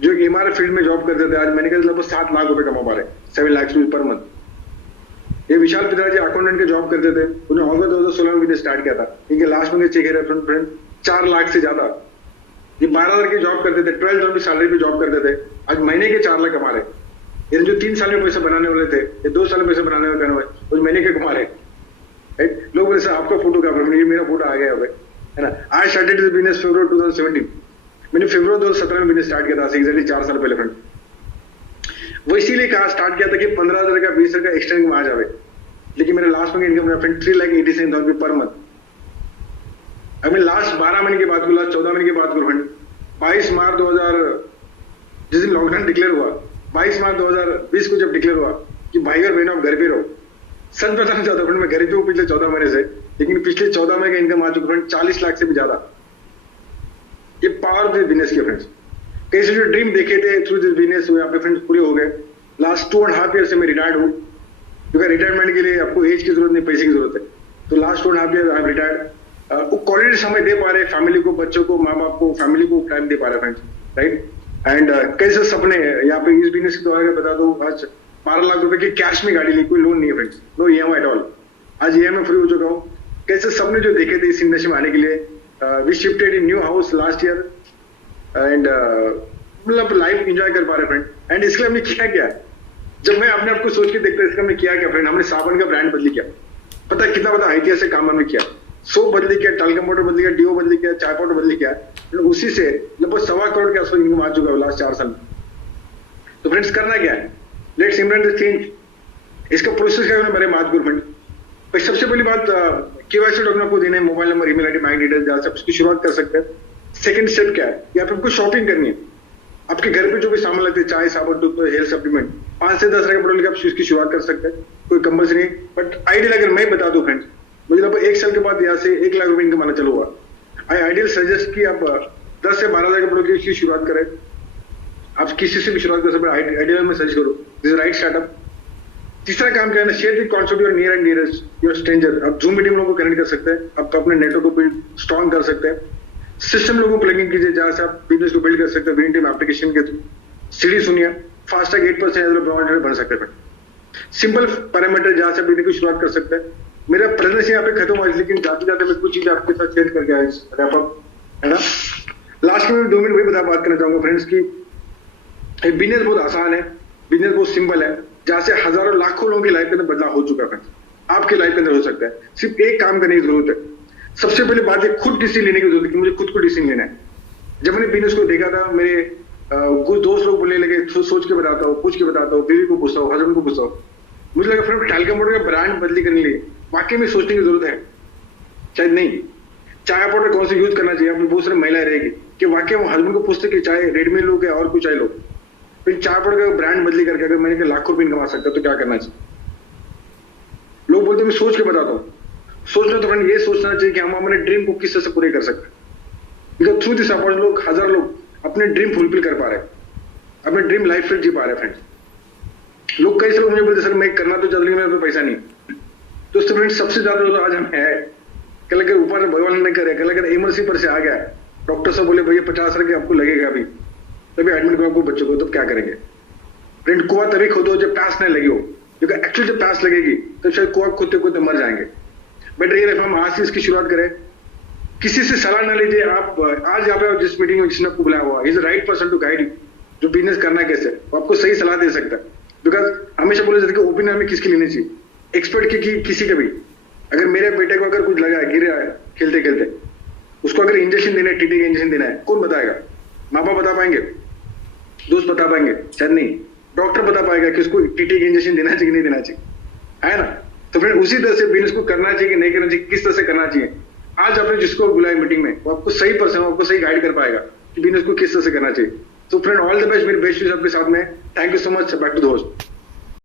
जो एक एमआरएफ फील्ड में जॉब करते थे, आज महीने का लगभग 7 लाख रुपए कमा पा रहे हैं, 7 लाख रुपीज पर मंथ। ये विशाल पिताजी अकाउंटेंट के जॉब करते थे, उन्होंने अगस्त 2016 में बिजनेस स्टार्ट किया था। इनके लास्ट में चेक है फ्रेंड 4 लाख से ज्यादा। ये 12,000 की जॉब करते थे, 12,000 की सैलरी पे जॉब करते थे, आज महीने के 4 लाख कमा रहे। ये जो 3 साल में पैसे बनाने वाले थे, ये 2 साल में पैसे बनाने वाले कुछ महीने के कमा रहे, राइट। लोग बोले आपका फोटो क्या, ये मेरा फोटो आ गया है ना। आई स्टार्टेड दिस बिजनेस फरवरी 2017, मैंने फरवरी 2017 में बिजनेस स्टार्ट किया था, एग्जैक्टली 4 साल पहले फ्रेंड। वो इसीलिए कहा स्टार्ट किया था कि 15,000 का 20,000 का एक्स्ट्रा इनकम आ जाए, लेकिन मेरा लास्ट में इनकम फ्रेंड 3,87,000 पर मंथ। अब मैं लास्ट 12 महीने की बात करूँ, लास्ट 14 महीने की बात करूँ फ्रेंड, 22 मार्च 2000 जिस दिन लॉकडाउन डिक्लेयर हुआ, 22 मार्च 2020 को जब डिक्लेयर हुआ कि भाई और बहनों आप घर पे रहो, सच बताना चाहता हूँ मैं घर पे हूँ पिछले 14 महीने से, लेकिन पिछले 14 महीने का इनकम आ चुका फ्रेंड 40 लाख से भी ज्यादा। ये पावर दिस बिजनेस के फ्रेंड्स। कई से जो ड्रीम देखे थे थ्रू दिस बिजनेस वो यहाँ पे फ्रेंड्स पूरे हो गए। लास्ट 2.5 ईयर से मैं रिटायर्ड हूँ, क्योंकि रिटायरमेंट के लिए आपको एज की जरूरत नहीं, पैसे की जरूरत है। तो last 2.5 year I am retired. Quality समय दे पा रहे फैमिली को, बच्चों को, माँ बाप को, फैमिली को टाइम दे पा रहे फ्रेंड्स, राइट। एंड कैसे सपने यहाँ पे इस बिजनेस के द्वारा बता दो, आज 12 लाख रुपए की कैश में गाड़ी ली, कोई लोन नहीं है friends, no EMI at all. आज ईएमआई फ्री हो चुका हूँ। कैसे सपने जो देखे थे इस इंडस्ट्री में आने के लिए, we shifted in new house last year end मतलब लाइफ एंजॉय कर पा रहे फ्रेंड। एंड इसके लिए हमने किया क्या, जब मैं अपने आप को सोच के देखता इसका हमने किया क्या फ्रेंड, हमने साबुन का ब्रांड बदली किया। पता है कितना बड़ा ऐतिहासिक काम हमने किया। सोप बदली किया, टालकम पाउडर बदली किया, डीओ बदली किया, चाय पाउडर बदली किया, उसी से लगभग 1.25 करोड़ के आसपास इनकम आ चुका है लास्ट 4 साल में। तो फ्रेंड्स करना क्या है, लेट्स इम्प्लीमेंट दिस चेंज। इसका प्रोसेस क्या है मेरे बात करूं फ्रेंड। भाई सबसे पहली बात केवाईसी डॉक्यूमेंट आपको देना है, mobile number, email ID, bank details, जहां से आप इसकी शुरुआत कर सकते हैं। सेकंड स्टेप क्या है, या फिर आपको शॉपिंग करनी है। आपके घर पे जो भी सामान लगते हैं, चाय, साबुन, टूथपेस्ट, हेयर सप्लीमेंट, 5 से 10 रुपए पेट्रोल के आप इसकी शुरुआत कर सकते हैं, कोई कंपल्सरी नहीं। बट आइडियल अगर मैं बता दूं फ्रेंड्स, मुझे लगभग 1 साल के बाद यहाँ से 1 लाख रुपए इनकम आना चालू हुआ। आई आइडियल सजेस्ट कि आप 10 से 12 हजार के पेट्रोल की इसकी शुरुआत करें। आप किसी से भी शुरुआत कर सकते हैं, आइडियल में सजेस्ट करो, दिस इज राइट स्टार्टअप। तीसरा काम क्या है, share the concept your near and nearest your stranger. आप जूम मीटिंग लोगों को कनेक्ट कर सकते हैं, आप अपने नेटवर्क को बिल्ड स्ट्रॉन्ग कर सकते हैं। सिस्टम लोगों को प्लगिंग कीजिए, जहां से आप बिजनेस को बिल्ड कर सकते हैं विन टीम एप्लीकेशन के थ्रू। सीढ़ी सुनिए, फास्टैग 8% बन सकते हैं। सिंपल पैरामीटर जहां से बिजनेस की शुरुआत कर सकते हैं। मेरा प्रेजेंस यहाँ पे खत्म हुआ, लेकिन जाते जाते मैं कुछ चीजें आपके साथ शेयर करके आया रैप अप, है ना। लास्ट में 2 मिनट वही बात करना चाहूंगा फ्रेंड्स की बिजनेस बहुत आसान है, बिजनेस बहुत सिंपल है, जहां से हजारों लाखों लोगों की लाइफ के अंदर बदलाव हो चुका है। आपके लाइफ के अंदर हो सकता है। सिर्फ एक काम करने की जरूरत है। सबसे पहले बात है खुद डिसीजन लेने की जरूरत है कि मुझे खुद को डिसीजन लेना है। जब मैंने बिजनेस को देखा था, मेरे कुछ दोस्त लोग बोलने लगे, सोच के बताता हूँ, पूछ के बताता हूँ, बीवी को पूछता हूँ, हस्बैंड को पूछता हूँ। मुझे लगा फ्रेंड टालकम पाउडर का ब्रांड बदली करने के लिए वाकई में सोचने की जरूरत है, शायद नहीं। चाय पाउडर कौन सा यूज करना चाहिए, आपने बहुत सारी महिलाएं रहेगी कि वाकई वो हस्बैंड को पूछते कि चाय रेडमी लो क्या और कुछ चाय लो। फिर चाय पाउडर का ब्रांड बदली करके अगर मैंने लाखों रुपए कमा सकता तो क्या करना चाहिए। लोग बोलते मैं सोच के बताता हूँ। सोचना तो फ्रेंड ये सोचना चाहिए कि हम अपने ड्रीम को किस तरह से पूरे कर सकते हैं। बिकॉज थ्रू दिस अपॉर्चुनिटी लोग, 1000 लोग अपने ड्रीम फुलफिल कर पा रहे हैं, अपने ड्रीम लाइफ फिर जी पा रहे हैं फ्रेंड्स। लोग कई से लोग मुझे बोलते सर मैं करना तो चाहता लेकिन मेरे पे पैसा नहीं। तो फ्रेंड सबसे ज्यादा तो आज हम है, कल अगर ऊपर भगवान ने करे, कल अगर इमरजेंसी पर से आ गया, डॉक्टर साहब बोले भैया 50 रुपये आपको लगेगा अभी, तभी एडमिट करो आपको बच्चों को, तो क्या करेंगे फ्रेंड। कुआं तभी खोदो जब प्यास नहीं लगी हो, क्योंकि एक्चुअली जब प्यास लगेगी तो शायद कुआं खोदते खोदते मर जाएंगे। बेटर ये हम आज से इसकी शुरुआत करें, किसी से सलाह ना लीजिए। आप आज यहाँ पे जिस मीटिंग में जिसने आपको बुलाया हुआ, is the right person to guide you, जो बिजनेस करना है कैसे, वो आपको सही सलाह दे सकता है। बिकॉज हमेशा बोले जाते हैं ओपिनियन में किसकी लेनी चाहिए, एक्सपर्ट की किसी के भी। अगर मेरे बेटे को अगर कुछ लगा है, गिर रहा है खेलते खेलते, उसको अगर इंजेक्शन देना है, टीटी का इंजेक्शन देना है, कौन बताएगा, माँ बाप बता पाएंगे, दोस्त बता पाएंगे, शायद नहीं। डॉक्टर बता पाएगा कि उसको टीटी का इंजेक्शन देना चाहिए कि नहीं देना चाहिए, है ना। तो फिर उसी तरह से बिजनेस को करना चाहिए कि नहीं करना चाहिए, किस तरह से करना चाहिए। आज आपने जिसको बुलाया मीटिंग में, वो आपको सही पर्सन, आपको सही गाइड कर पाएगा कि बिजनेस को किस तरह से करना चाहिए। तो फ्रेंड, ऑल द बेस्ट, मेरे बेस्ट आपके साथ में। Thank you so much. Back to the host.